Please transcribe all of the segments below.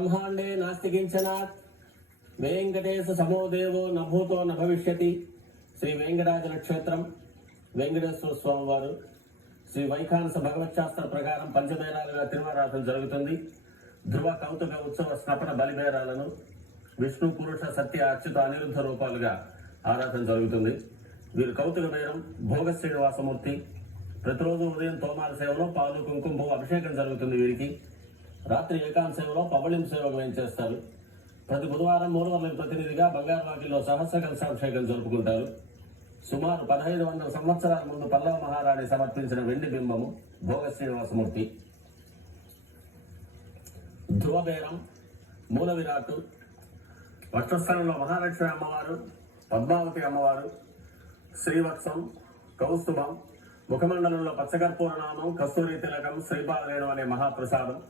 బ్రహ్మాండే నాస్తికించనాత్ వేంకటేశ వెంకటేశ సమో నభూతో నభవిష్యతి శ్రీ వెంకటాచల క్షేత్రం వెంకటేశ్వర స్వామి వారు శ్రీ వైఖానస భగవత్ శాస్త్ర ప్రకారం పంచబేరాలుగా తిరుమరాధన జరుగుతుంది. ధ్రువ కౌతుక ఉత్సవ స్నపన బలిబేరాలను విష్ణు పురుష సత్య అచ్యుత అనిరుద్ధ రూపాలుగా ఆరాధన జరుగుతుంది. వీరు కౌతుక బేరం భోగ శ్రీనివాసమూర్తి. ప్రతిరోజు ఉదయం తోమాల సేవలో పాలు కుంకుమ అభిషేకం జరుగుతుంది వీరికి. రాత్రి ఏకాంత సేవలో పవళింపు సేవకు వేయించేస్తారు ప్రతి బుధవారం మూలవర్లకు ప్రతినిధిగా బంగారు వాకిల్లో సహస్ర కలశాభిషేకం జరుపుకుంటారు. సుమారు పదహైదు వందల సంవత్సరాల ముందు పల్లవ మహారాణి సమర్పించిన వెండి బింబము భోగ శ్రీనివాసమూర్తి. ధ్రువబేరం మూల విరాటు వక్షస్థలంలో మహాలక్ష్మి అమ్మవారు పద్మావతి అమ్మవారు శ్రీవత్సం కౌస్తుభం ముఖమండలంలో పచ్చకర్పూర నామం కస్తూరి తిలకం శ్రీపాదవేణం అనే మహాప్రసాదం.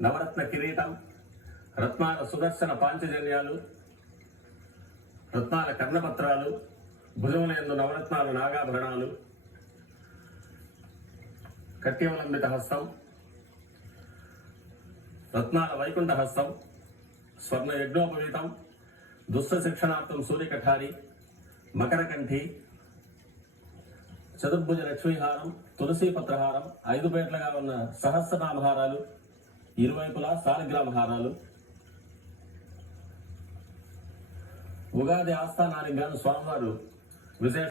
నవరత్న కిరీటం రత్నాల సుదర్శన పాంచజన్యాలు రత్నాల కర్ణపత్రాలు భుజములందు నవరత్నాల నాగాభరణాలు కట్యవలంబిత హస్తం రత్నాల వైకుంఠ హస్తం స్వర్ణ యజ్ఞోపవీతం దుష్ట శిక్షణార్థం సూర్యకఠారి మకరకంఠి చతుర్భుజ లక్ష్మీహారం తులసి పత్రహారం ఐదు పేట్లుగా ఉన్న సహస్రనామహారాలు ఇరువైపులా సాలిగ్రామ హారాలు. ఉగాది ఆస్థానానికి గాను స్వామివారు విశేష